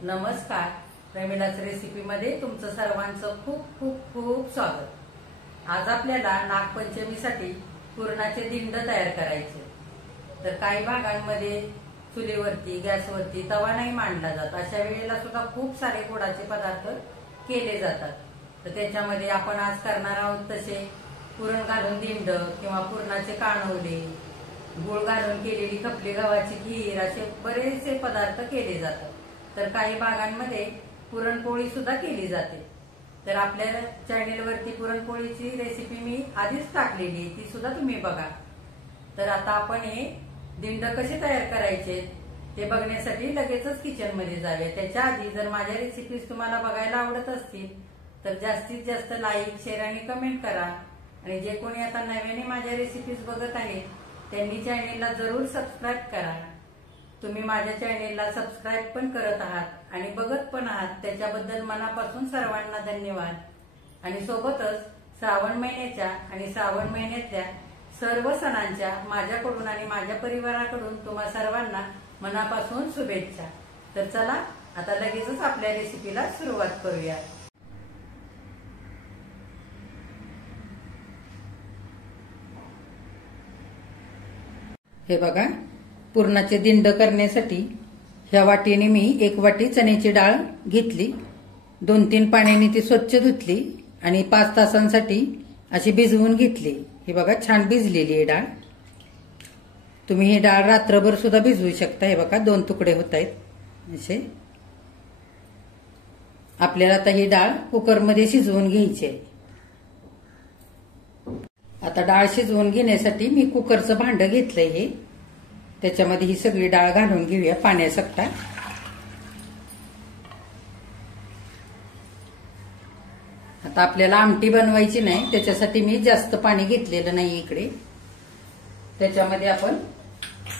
नमस्कार, प्रमिलाच रेसिपी मध्ये तुमचं सर्वांचं खूप खूप खूप स्वागत। आज आपल्याला नागपंचमीसाठी पुरणाचे दिंड तयार करायचे। तर काही भागांमध्ये चुलीवरती गॅसवरती तवा नाही मांडला जात, अशा वेळेला सुद्धा खूप सारे गोडाचे पदार्थ केले जातात। तर त्याच्यामध्ये आपण आज करणार आहोत तसे पुरण घालून दिंड किंवा पुरणाचे कानवले, गुळ घालून केलेली खपली गव्हाची खीर, असे बरेचसे पदार्थ केले जातात। तर काही भागांमध्ये पुरणपोळी सुद्धा केली जाते। तर आपल्या चॅनेलवरती पुरणपोळीची रेसिपी मी आधीच टाकलेली आहे, ती सुद्धा तुम्ही बघा। तर आता आपण हे दिंड कसे तयार करायचे ते बघण्यासाठी लगेचच किचन मध्ये जाऊया। त्याच्या आधी जर माझ्या रेसिपीज तुम्हाला बघायला आवडत असतील तर जास्तीत जास्त लाईक, शेअर आणि कमेंट करा। आणि जे कोणी आता नव्याने माझ्या रेसिपीज बघत आहेत त्यांनी चॅनेलला जरूर सबस्क्राईब करा। तुम्ही माझ्या चॅनेलला सबस्क्राईब पण करत आहात आणि बघत पण आहात, त्याच्याबद्दल मनापासून सर्वांना धन्यवाद। आणि सोबतच श्रावण महिन्याच्या आणि श्रावण महिन्यातल्या सर्व सणांच्या माझ्याकडून आणि माझ्या परिवाराकडून तुम्हा सर्वांना मनापासून शुभेच्छा। तर चला आता लगेचच आपल्या रेसिपीला सुरुवात करूया। हे बघा, पुरणाचे दिंड करण्यासाठी ह्या वाटीने मी 1 वाटी चण्याची डाळ घेतली। 2-3 पाण्याने ती स्वच्छ धुतली आणि 5 तासांसाठी अशी भिजवून घेतली। हे बघा, छान भिजलेली आहे डाळ। तुम्ही ही डाळ रात्रभर सुद्धा भिजवू शकता। हे बघा, 2 तुकडे होत आहेत असे। आपल्याला आता ही डाळ कुकरमध्ये शिजवून घ्यायची आहे। आता डाळ शिजवून घेण्यासाठी मी कुकरचं भांड घेतलंय हे, त्याच्यामध्ये ही सगळी डाळ घालून घेऊया पाण्यासकटा। आता आपल्याला आमटी बनवायची नाही, त्याच्यासाठी मी जास्त पाणी घेतलेलं नाही इकडे। त्याच्यामध्ये आपण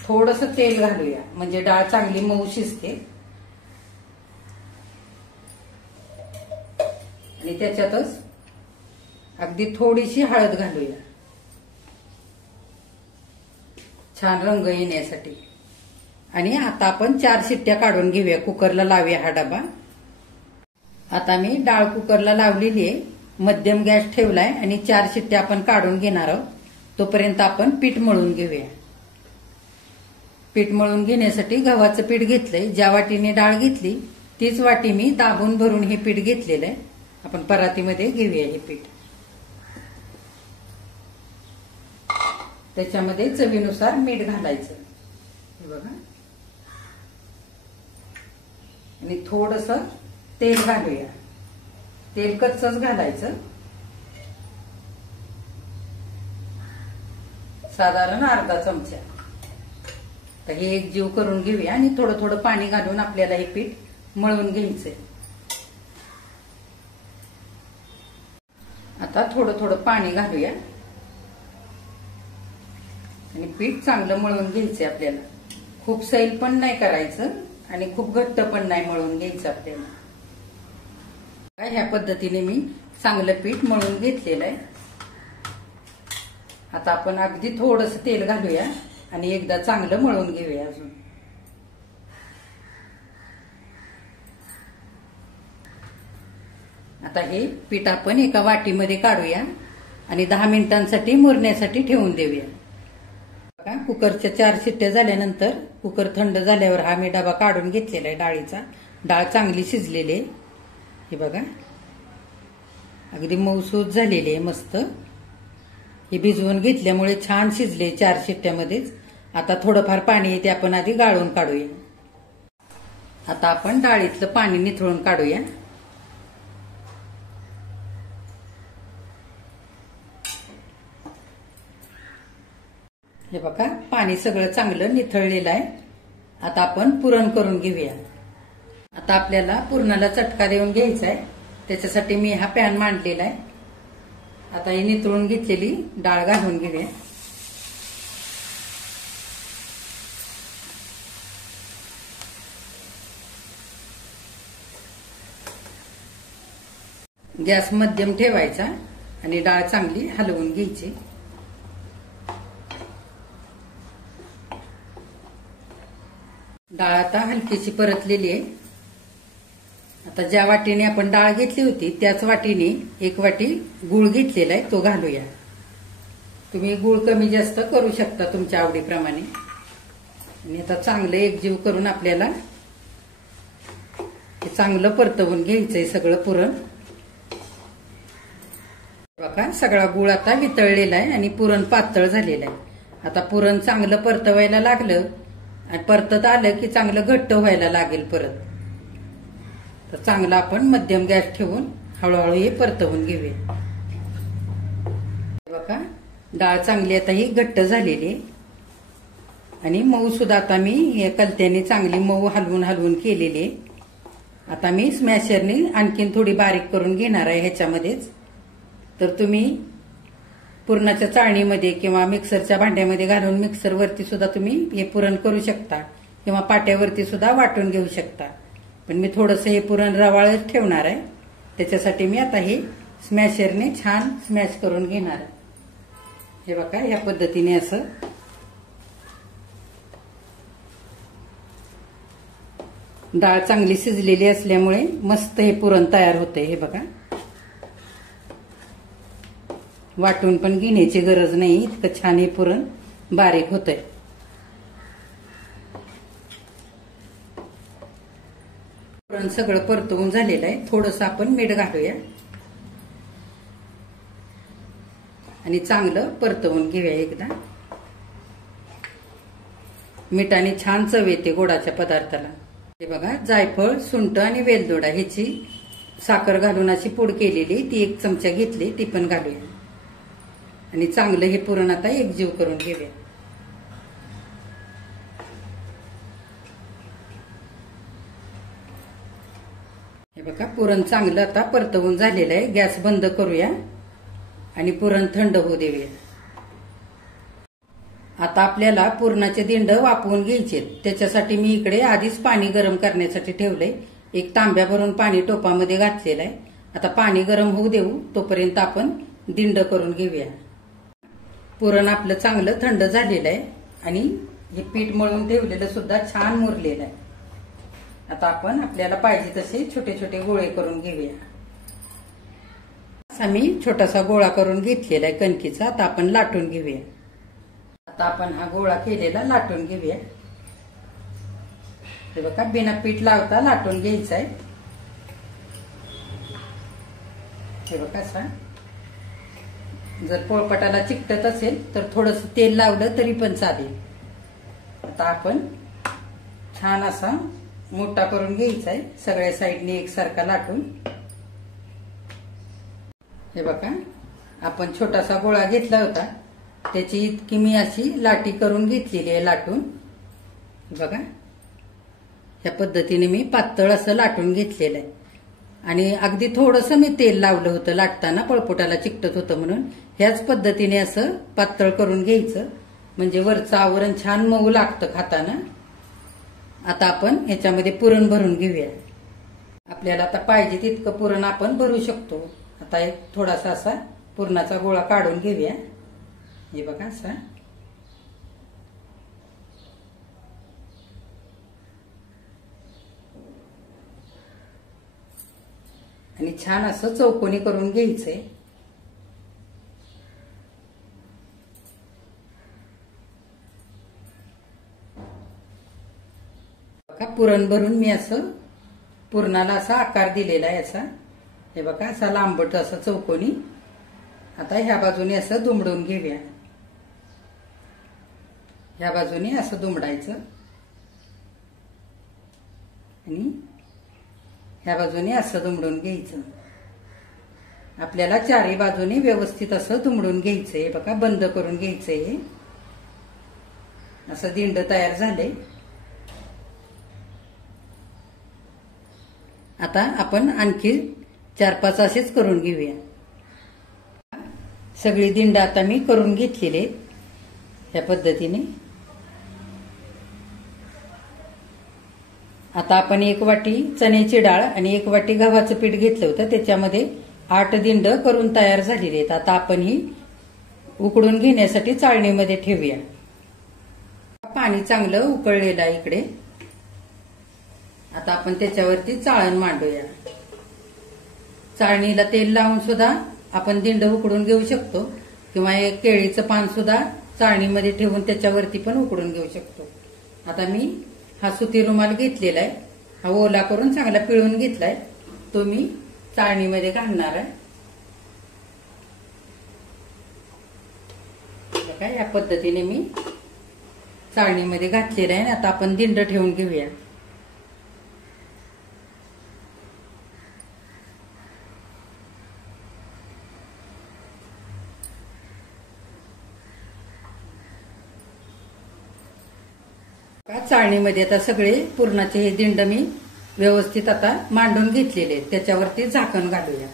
थोडंसं तेल घालूया, म्हणजे डाळ चांगली मऊ शिजते। आणि त्याच्यातच अगदी थोडीशी हळद घालूया, छान रंग येण्यासाठी। आणि आता आपण 4 शिट्ट्या काढून घेऊया, कुकरला लावूया हा डबा। आता मी डाळ कुकरला लावलेली आहे, मध्यम गॅस ठेवलाय आणि 4 शिट्ट्या आपण काढून घेणार आहोत। तोपर्यंत आपण पीठ मळून घेऊया। पीठ मळून घेण्यासाठी गव्हाचं पीठ घेतलंय। ज्या वाटीने डाळ घेतली तीच वाटी मी दाबून भरून हे पीठ घेतलेलं आहे। आपण परातीमध्ये घेऊया हे पीठ। त्याच्यामध्ये चवीनुसार मीठ घालायचं, हे बघा। आणि थोडंसं तेल घालूया, तेल कच्चंच घालायचं, साधारण अर्धा चमचा। तर हे एकजीव करून घेऊया आणि थोडं थोडं पाणी घालून आपल्याला हे पीठ मळून घ्यायचंय। आता थोडं थोडं पाणी घालूया आणि पीठ चांगलं मळून घ्यायचंय आपल्याला। खूप सैल पण नाही करायचं आणि खूप घट्ट पण नाही मळून घ्यायचं आपल्याला। ह्या पद्धतीने मी चांगलं पीठ मळून घेतलेलं आहे। आता आपण अगदी थोडंसं तेल घालूया आणि एकदा चांगलं मळून घेऊया अजून। आता हे पीठ आपण एका वाटीमध्ये काढूया आणि 10 मिनिटांसाठी मुरण्यासाठी ठेवून देऊया। बघा, कुकरच्या 4 शिट्ट्या झाल्यानंतर कुकर थंड झाल्यावर हा मी डबा काढून घेतलेला आहे डाळीचा। डाळ चांगली शिजलेली आहे, हे बघा, अगदी मऊसूत झालेली आहे मस्त। हे भिजवून घेतल्यामुळे छान शिजले 4 शिट्ट्यामध्येच। आता थोडंफार पाणी आहे ते आपण आधी गाळून काढूया। आता आपण डाळीतलं पाणी निथळून काढूया। हे बघा, पाणी सगळं चांगलं निथळलेलं आहे। आता आपण पुरण करून घेऊया। आता आपल्याला पुरणाला चटका देऊन घ्यायचा आहे, त्याच्यासाठी मी हा पॅन मांडलेला आहे। आता ही निथळून घेतलेली डाळ घालून घेऊया। गॅस मध्यम ठेवायचा आणि डाळ चांगली हलवून घ्यायची। डाळ आता हलकीशी परतलेली आहे। आता ज्या वाटीने आपण डाळ घेतली होती त्याच वाटीने 1 वाटी गूळ घेतलेला आहे, तो घालूया. तुम्ही गूळ कमी जास्त करू शकता तुमच्या आवडीप्रमाणे. आणि आता चांगलं एकजीव करून आपल्याला हे चांगलं परतवून घ्यायचंय सगळं पुरण. बघा सगळा गूळ आता वितळलेला आहे आणि पुरण पातळ झालेलं आहे. आता पुरण चांगलं परतवायला लागलं आणि परतत आलं की चांगलं घट्ट व्हायला लागेल परत. तर चांगलं आपण मध्यम गॅस ठेवून हळूहळू हे परतवून घेऊया. बघा डाळ चांगली आता ही घट्ट झालेली आहे आणि मऊ सुद्धा आता मी या कलत्याने चांगली मऊ हलवून हलवून केलेली आहे. आता मी स्मॅशरने आणखीन थोडी बारीक करून घेणार आहे ह्याच्यामध्येच. तर तुम्ही पुरणाच्या चाळणीमध्ये किंवा मिक्सरच्या भांड्यामध्ये घालून मिक्सरवरती सुद्धा तुम्ही हे पुरण करू शकता किंवा पाट्यावरती सुद्धा वाटून घेऊ शकता. पण मी थोडंसं हे पुरण रवाळच ठेवणार आहे, त्याच्यासाठी मी आता हे स्मॅशरने छान स्मॅश करून घेणार आहे. हे बघा या पद्धतीने असं डाळ चांगली शिजलेली असल्यामुळे मस्त हे पुरण तयार होते. हे बघा वाटून पण घेण्याची गरज नाही, इतकं छान हे पुरण बारीक होतंय. पुरण सगळं परतवून झालेलं आहे. थोडंसं आपण मीठ घालूया आणि चांगलं परतवून घेऊया एकदा. मिठाने छान चव येते गोडाच्या पदार्थाला. हे बघा जायफळ, सुंठ आणि वेलदोडा ह्याची साखर घालून अशी पूड केलेली ती 1 चमचा घेतली, ती पण घालूया आणि चांगलं हे पुरण आता एकजीव करून घेऊया. हे बघा पुरण चांगलं आता परतवून झालेलं आहे. गॅस बंद करूया आणि पुरण थंड होऊ देऊया. आता आपल्याला पुरणाचे दिंड वाफवून घ्यायचे. त्याच्यासाठी मी इकडे आधीच पाणी गरम करण्यासाठी ठेवलंय. 1 तांब्या भरून पाणी टोपामध्ये घातलेलं आहे. आता पाणी गरम होऊ देऊ, तोपर्यंत आपण दिंड करून घेऊया. पुरण आपलं चांगलं थंड झालेलं आहे आणि हे पीठ मळून ठेवलेलं सुद्धा छान मुरलेलं आहे. आता आपण आपल्याला पाहिजे तसे छोटे छोटे गोळे करून घेऊया. असा मी छोटासा गोळा करून घेतलेला आहे कणकीचा. आता आपण लाटून घेऊया. आता आपण हा गोळा केलेला लाटून घेऊया. हे बघा बिना पीठ लावता लाटून घ्यायचा आहे. हे बघा असा जर पोळपाटाला चिकटत असेल तर थोडंसं तेल लावलं तरी पण चालेल. आता आपण छान असा मोठा करून घ्यायचा आहे, सगळ्या साईडने एकसारखा लाटून. हे बघा आपण छोटासा गोळा घेतला होता, त्याची इतकी मी अशी लाटी करून घेतलेली आहे लाटून. बघा ह्या पद्धतीने मी पातळ असं लाटून घेतलेलं आहे आणि अगदी थोडंसं मी तेल लावलं होतं लाटताना, पळपोटाला चिकटत होतं म्हणून. ह्याच पद्धतीने असं पातळ करून घ्यायचं म्हणजे वरचं आवरण छान मऊ लागतं खाताना. आता आपण ह्याच्यामध्ये पुरण भरून घेऊया. आपल्याला आता पाहिजे तितकं पुरण आपण भरू शकतो. आता एक थोडासा असा पुरणाचा गोळा काढून घेऊया. हे बघा असा आणि छान असं चौकोनी करून घ्यायचंय. बघा पुरण भरून मी असं पुरणाला असा आकार दिलेला आहे असा. हे बघा असा लांबट असा चौकोनी. आता ह्या बाजूने असं दुमडून घेऊया. ह्या बाजूने असं दुमडायचं आणि ह्या बाजूने असं दुमडून घ्यायचं. आपल्याला चारही बाजूने व्यवस्थित असं दुमडून घ्यायचंय. बघा बंद करून घ्यायचंय. हे असं दिंड तयार झाले. आता आपण आणखी 4-5 असेच करून घेऊया. सगळी दिंड आता मी करून घेतलेले ह्या पद्धतीने. आता आपण 1 वाटी चण्याची डाळ आणि 1 वाटी गव्हाचं पीठ घेतलं होतं, त्याच्यामध्ये 8 दिंड करून तयार झालेले आहेत. आता आपण ही उकडून घेण्यासाठी चाळणीमध्ये ठेवूया. पाणी चांगलं उकळलेलं आहे इकडे. आता आपण त्याच्यावरती चाळण मांडूया. चाळणीला तेल लावून सुद्धा आपण दिंड उकडून घेऊ शकतो किंवा एक केळीचं पान सुद्धा चाळणीमध्ये ठेवून त्याच्यावरती पण उकडून घेऊ शकतो. आता मी हा सुती रुमाल घेतलेला आहे, हा ओला करून चांगला पिळून घेतलाय, तो मी चाळणीमध्ये घालणार आहे. काय या पद्धतीने मी चाळणीमध्ये घातलेला आहे. आता आपण दिंड ठेवून घेऊया. चाळणीमध्ये आता सगळे पुरणाचे हे दिंड मी व्यवस्थित आता मांडून घेतलेले आहेत. त्याच्यावरती झाकण घालूया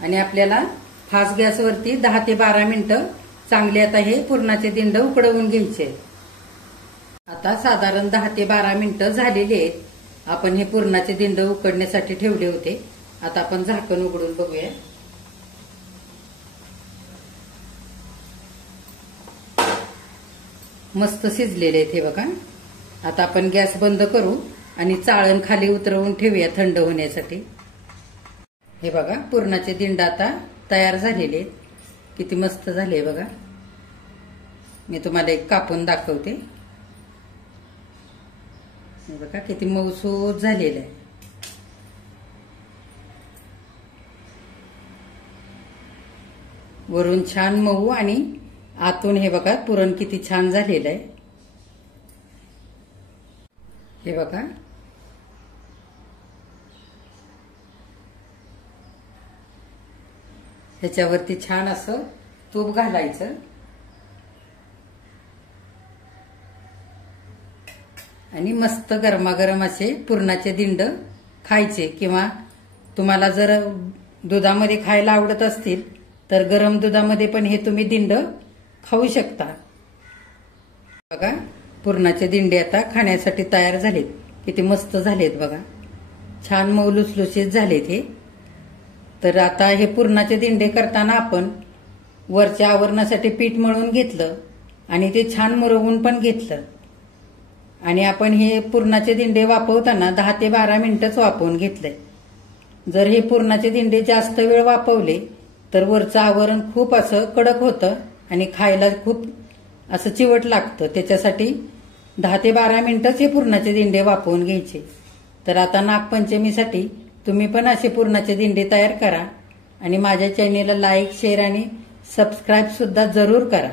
आणि आपल्याला फास्ट गॅसवरती 10 ते 12 मिनिटं चांगले आता हे पुरणाचे दिंड उकडवून घ्यायचे. आता साधारण 10 ते 12 मिनिटं झालेली आहेत. आपण हे पुरणाचे दिंड उकडण्यासाठी ठेवले होते. आता आपण झाकण उघडून बघूया. मस्त शिजलेले आहेत हे बघा. आता आपण गॅस बंद करू आणि चाळण खाली उतरवून ठेवूया थंड होण्यासाठी. हे बघा पुरणाचे दिंड आता तयार झालेले आहेत. किती मस्त झाले बघा. मी तुम्हाला एक कापून दाखवते. हे बघा किती मऊसूत झालेलं आहे. वरून छान मऊ आणि आतून हे बघा पुरण किती छान झालेलं आहे. हे बघा ह्याच्यावरती छान असं तूप घालायचं आणि मस्त गरमागरम असे पुरणाचे दिंड खायचे. किंवा तुम्हाला जर दुधामध्ये खायला आवडत असतील तर गरम दुधामध्ये पण हे तुम्ही दिंड खाऊ शकता. बघा पुरणाचे दिंडे आता खाण्यासाठी तयार झालेत. किती मस्त झालेत बघा. छान मऊ लुसलुशीत झालेत हे. तर आता हे पुरणाचे दिंडे करताना आपण वरच्या आवरणासाठी पीठ मळून घेतलं आणि ते छान मुरवून पण घेतलं. आणि आपण हे पुरणाचे दिंडे वाफवताना 10 ते 12 मिनिटच वाफवून घेतलंय. जर हे पुरणाचे दिंडे जास्त वेळ वाफवले तर वरचं आवरण खूप असं कडक होतं आणि खायला खूप असं चिवट लागतं. त्याच्यासाठी 10 ते 12 मिनिटच हे पुरणाचे दिंडे वाफवून घ्यायचे. तर आता नागपंचमीसाठी तुम्ही पण असे पुरणाचे दिंडे तयार करा आणि माझ्या चॅनेलला लाईक, शेअर आणि सबस्क्राईब सुद्धा जरूर करा.